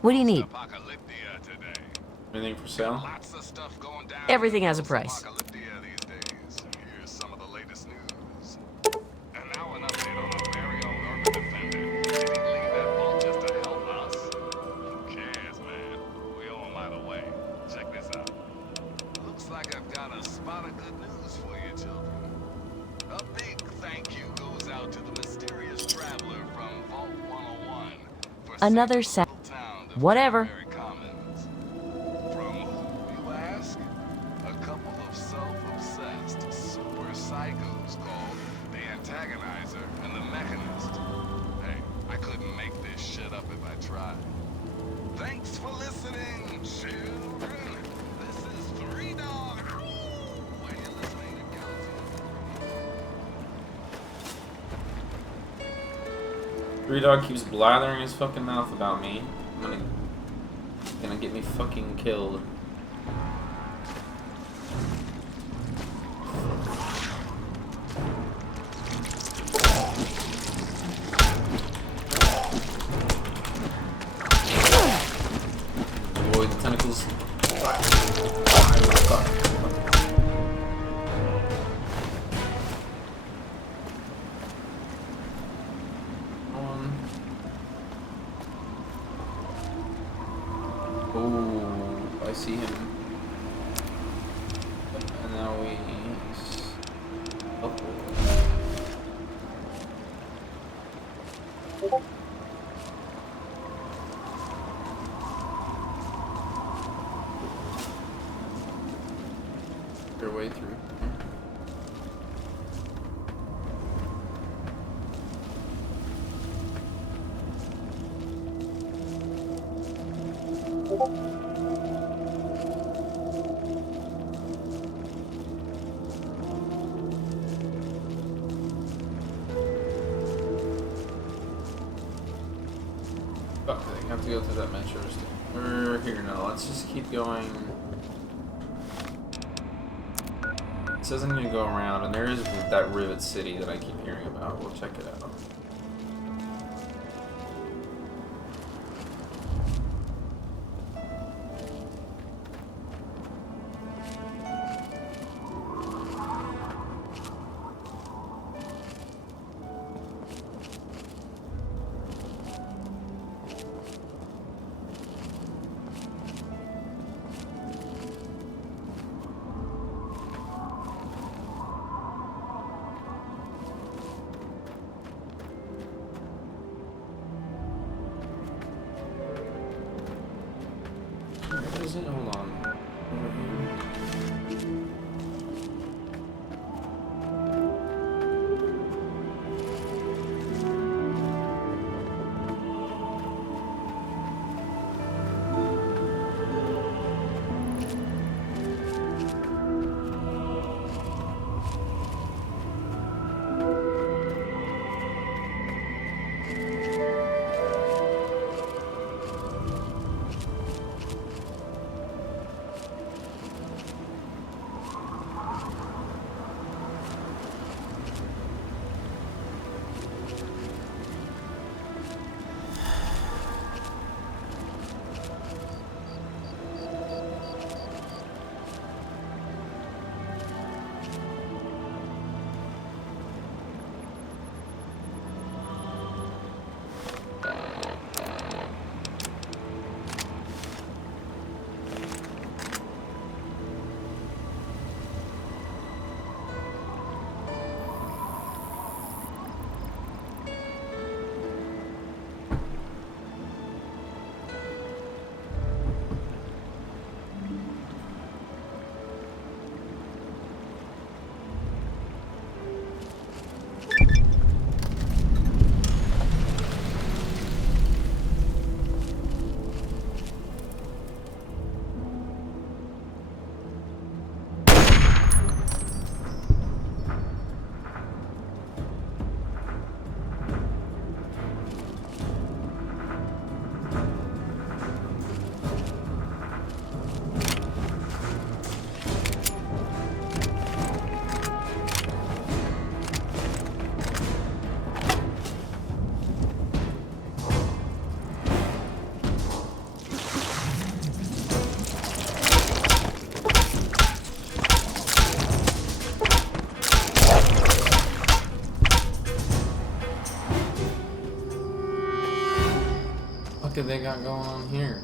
What do you need? Anything for sale? Everything has a price. Here's some of the latest news. And now an update on our very own urban defender. Did he leave that vault just to help us? Who cares, man? We owe him either way. Check this out. Looks like I've got a spot of good news for you, children. A big thank you goes out to the mysterious traveler from Vault 101 for Another saving the little town of Whatever. Canterbury Commons. From who, you ask? A couple of self-obsessed super psychos called the Antagonizer and the Mechanist. Hey, I couldn't make this shit up if I tried. Thanks for listening, children. This is Three Dog. Where you listening to Council? Three Dog keeps blathering his fucking mouth about me. Gonna get me fucking killed. Avoid the tentacles. Oh, I see him. And now we... Oh. Your way through. Fuck, I have to go through that metro station. We're here now. Let's just keep going. It says I need to go around, and there is that Rivet City that I keep hearing about. We'll check it out. do they got going on here?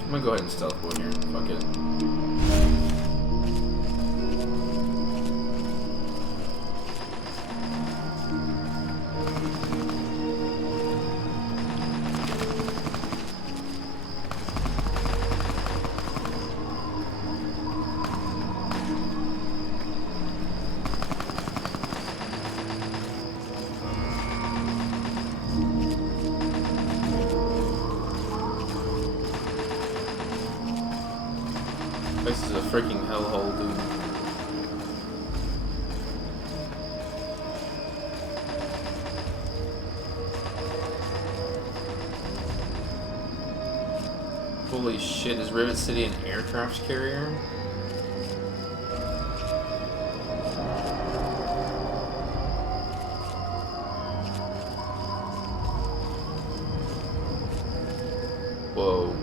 I'm gonna go ahead and stealth board here. Fuck it. This is a freaking hellhole, dude. Holy shit, is Rivet City an aircraft carrier? Whoa.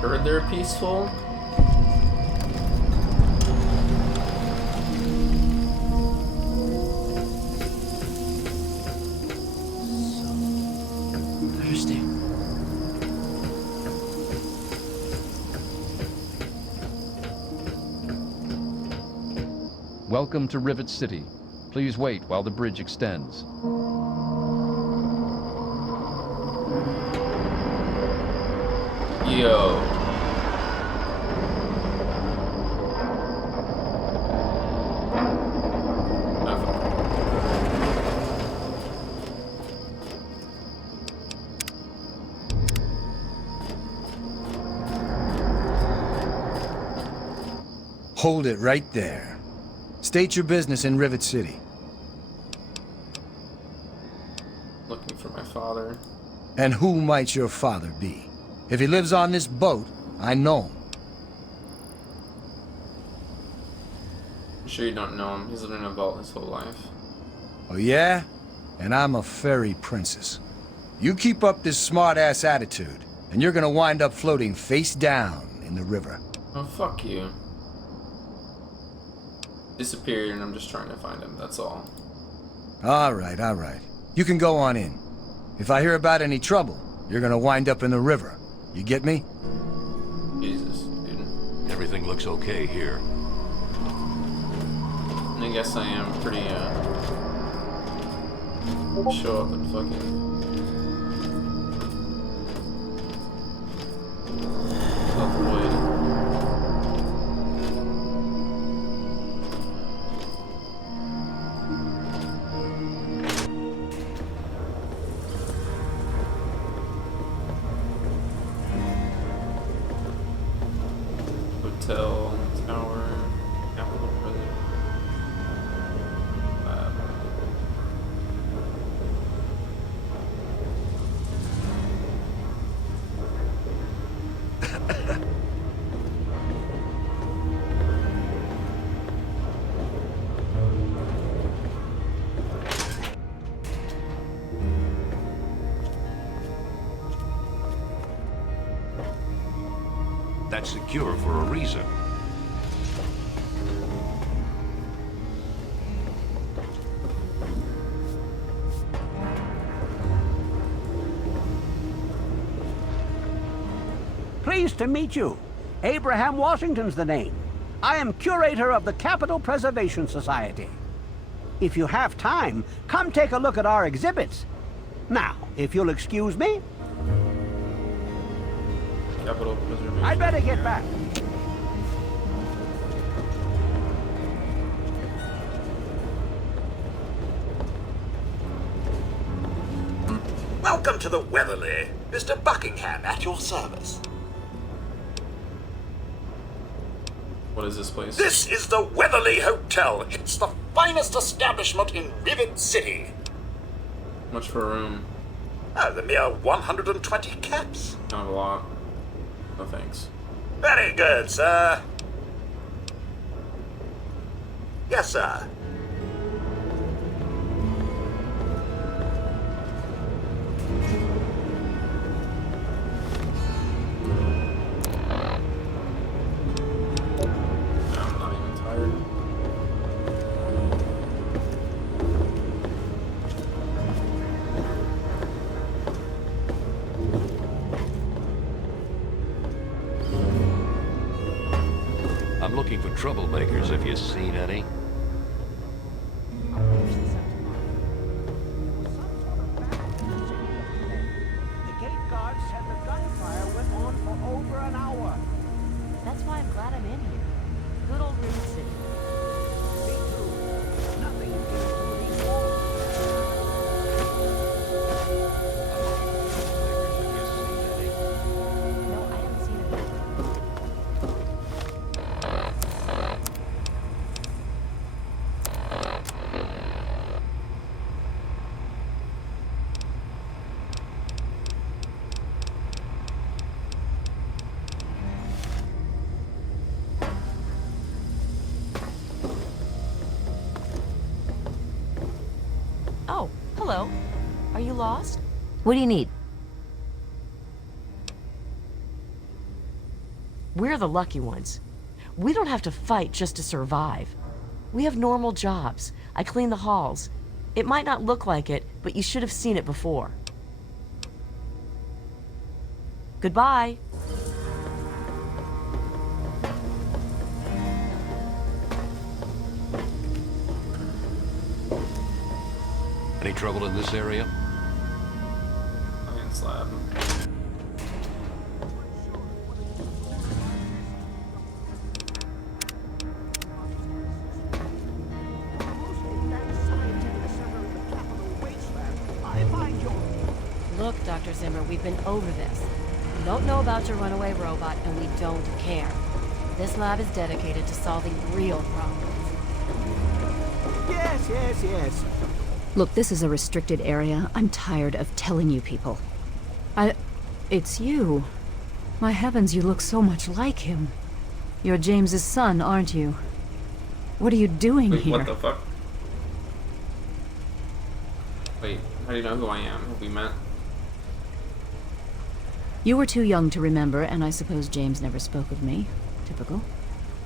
Heard they're peaceful. Thirsty. Welcome to Rivet City. Please wait while the bridge extends. Yo. Hold it right there. State your business in Rivet City. Looking for my father. And who might your father be? If he lives on this boat, I know him. I'm sure you don't know him. He's lived in a vault his whole life. Oh yeah? And I'm a fairy princess. You keep up this smart-ass attitude, and you're gonna wind up floating face down in the river. Oh, fuck you. Disappeared and I'm just trying to find him, that's all. All right. You can go on in. If I hear about any trouble, you're gonna wind up in the river. You get me? Jesus, dude. Everything looks okay here. I guess I am pretty, show up and fucking... avoid. Hotel, tower, Capitol President. That's secure for a reason. Pleased to meet you. Abraham Washington's the name. I am curator of the Capitol Preservation Society. If you have time, come take a look at our exhibits. Now, if you'll excuse me, Capitol Preservation. I'd better get back. Welcome to the Weatherly. Mr. Buckingham at your service. What is this place? This is the Weatherly Hotel. It's the finest establishment in Rivet City. Much for a room. The mere 120 caps. Kind of a lot. No thanks. Very good, sir. Yes, sir. I'm not even tired. I'm looking for troublemakers. Have you seen any? The gate guard said the gunfire went on for over an hour. That's why I'm glad I'm in here. Good old Rivet City. Me too. Nothing can get through these walls. No, I haven't seen it yet. Oh, hello. Are you lost? What do you need? We're the lucky ones. We don't have to fight just to survive. We have normal jobs. I clean the halls. It might not look like it, but you should have seen it before. Goodbye. Any trouble in this area? Iron slab. Look, Dr. Zimmer, we've been over this. We don't know about your runaway robot, and we don't care. This lab is dedicated to solving real problems. Yes, yes, yes. Look, this is a restricted area. I'm tired of telling you people. It's you. My heavens, you look so much like him. You're James's son, aren't you? What are you doing Wait, here? what the fuck? Wait, how do you know who I am? Have we met? You were too young to remember, and I suppose James never spoke of me. Typical.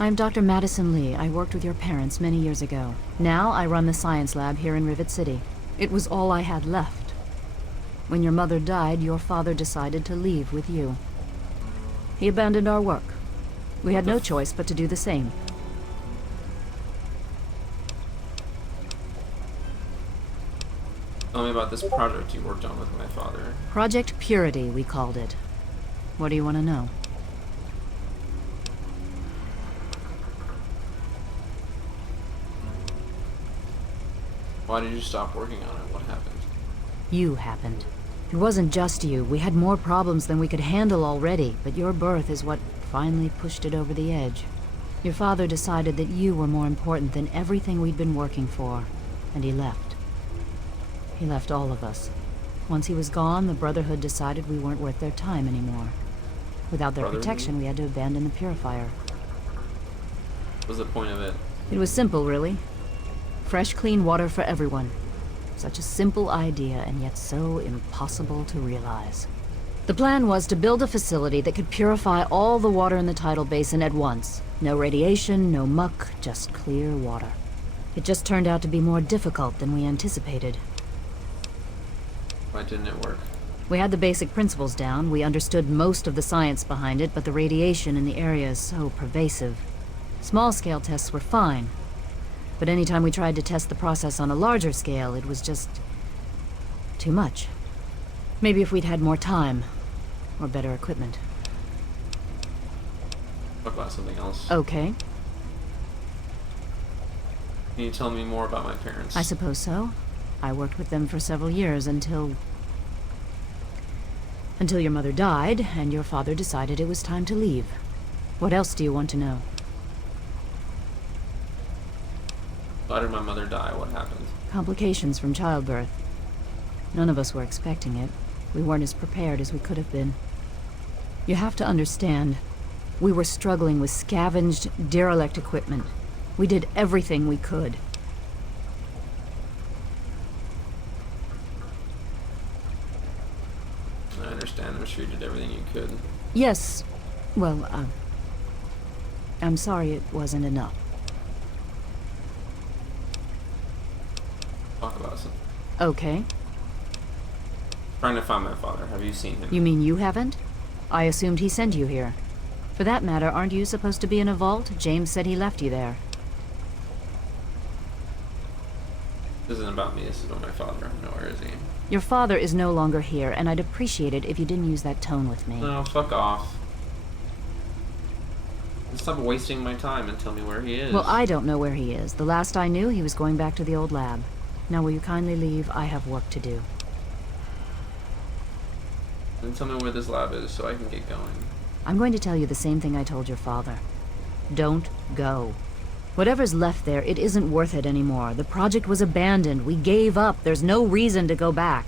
I'm Dr. Madison Lee. I worked with your parents many years ago. Now I run the science lab here in Rivet City. It was all I had left. When your mother died, your father decided to leave with you. He abandoned our work. We had no choice but to do the same. Tell me about this project you worked on with my father. Project Purity, we called it. What do you want to know? Why did you stop working on it? What happened? You happened. It wasn't just you. We had more problems than we could handle already, but your birth is what finally pushed it over the edge. Your father decided that you were more important than everything we'd been working for, and he left. He left all of us. Once he was gone, the Brotherhood decided we weren't worth their time anymore. Without their protection, we had to abandon the purifier. What was the point of it? It was simple, really. Fresh, clean water for everyone. Such a simple idea, and yet so impossible to realize. The plan was to build a facility that could purify all the water in the tidal basin at once. No radiation, no muck, just clear water. It just turned out to be more difficult than we anticipated. Why didn't it work? We had the basic principles down, we understood most of the science behind it, but the radiation in the area is so pervasive. Small-scale tests were fine, but anytime we tried to test the process on a larger scale, it was just too much. Maybe if we'd had more time, or better equipment. Talk about something else. Okay, Can you tell me more about my parents? I suppose so. I worked with them for several years until your mother died, and your father decided it was time to leave. What else do you want to know? Why did my mother die? What happened? Complications from childbirth. None of us were expecting it. We weren't as prepared as we could have been. You have to understand, we were struggling with scavenged, derelict equipment. We did everything we could. I understand. I'm sure you did everything you could. Yes, well, I'm sorry it wasn't enough. Talk about some. Okay. Trying to find my father. Have you seen him? You mean you haven't? I assumed he sent you here. For that matter, aren't you supposed to be in a vault? James said he left you there. This isn't about me. This is about my father. No, where is he? Your father is no longer here, and I'd appreciate it if you didn't use that tone with me. No, fuck off. Stop wasting my time and tell me where he is. Well, I don't know where he is. The last I knew, he was going back to the old lab. Now will you kindly leave? I have work to do. Then tell me where this lab is so I can get going. I'm going to tell you the same thing I told your father. Don't go. Whatever's left there, it isn't worth it anymore. The project was abandoned. We gave up. There's no reason to go back.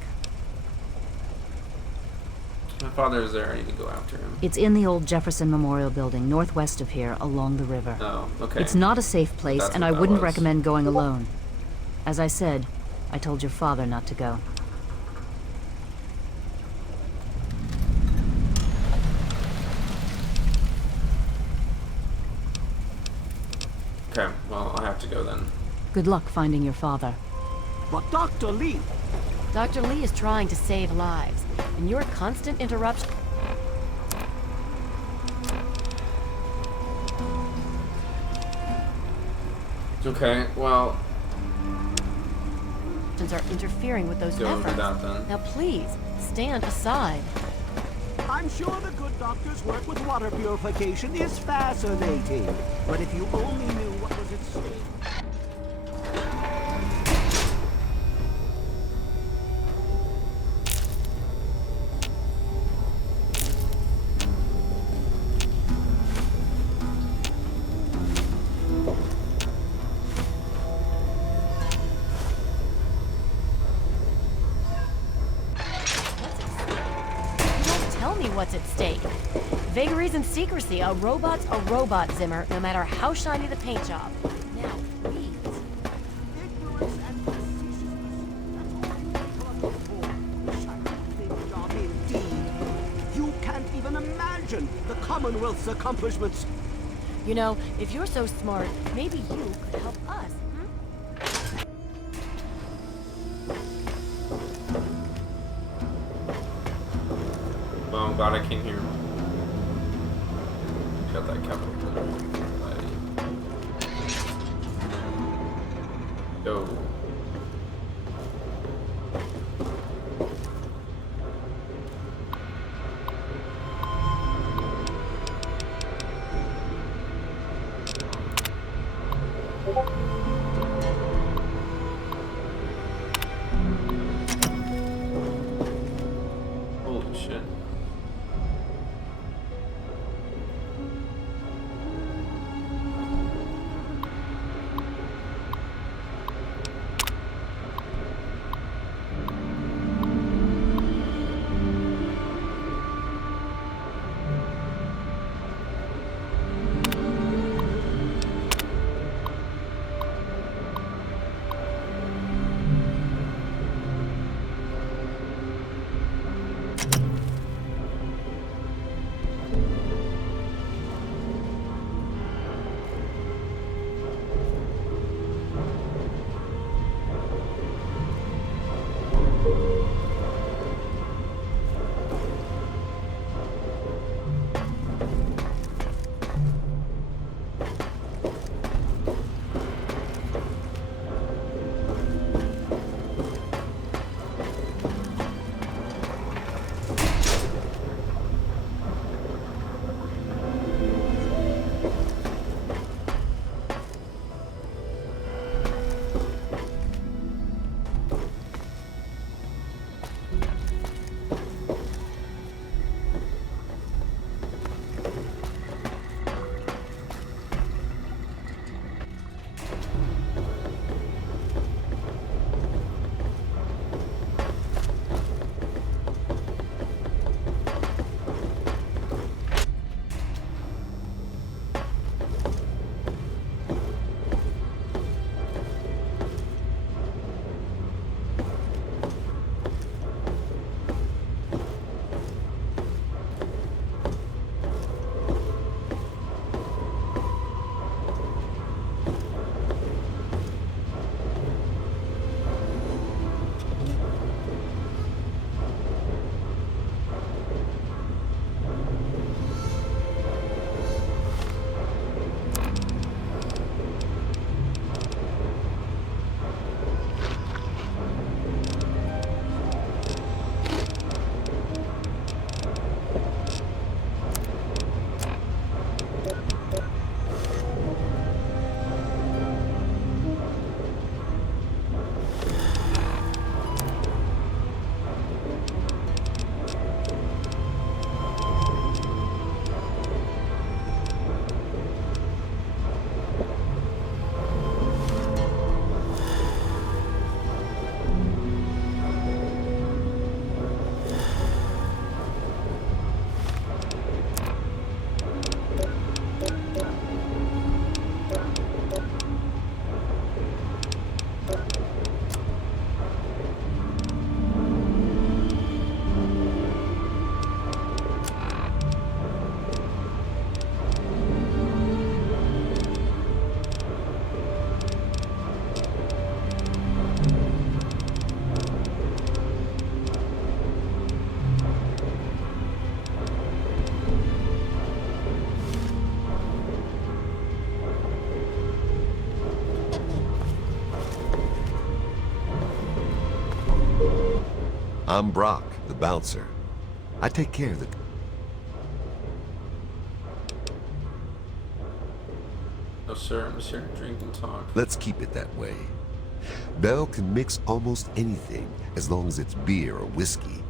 My father is there. I need to go after him. It's in the old Jefferson Memorial Building, northwest of here, along the river. Oh, okay. It's not a safe place, That's and what I that wouldn't was. recommend going alone. As I said, I told your father not to go. Okay, well, I have to go then. Good luck finding your father. But Dr. Lee, Dr. Lee is trying to save lives, and your constant interruption. Okay, well, Are interfering with those go over efforts. that then. Now please, stand aside. I'm sure the good doctor's work with water purification is fascinating. But if you only knew what was at stake... Tell me what's at stake. Vagaries and secrecy. A robot's a robot, Zimmer, no matter how shiny the paint job. Now, please. Ignorance and facetiousness. That's all you can shiny paint job indeed. You can't even imagine the Commonwealth's accomplishments. You know, if you're so smart, maybe you could help us. Hmm? Well, I'm glad I came here. got that capital letter. Yo. Holy shit. I'm Brock, the bouncer. I take care of the... No, sir. I'm just here to drink and talk. Let's keep it that way. Belle can mix almost anything as long as it's beer or whiskey.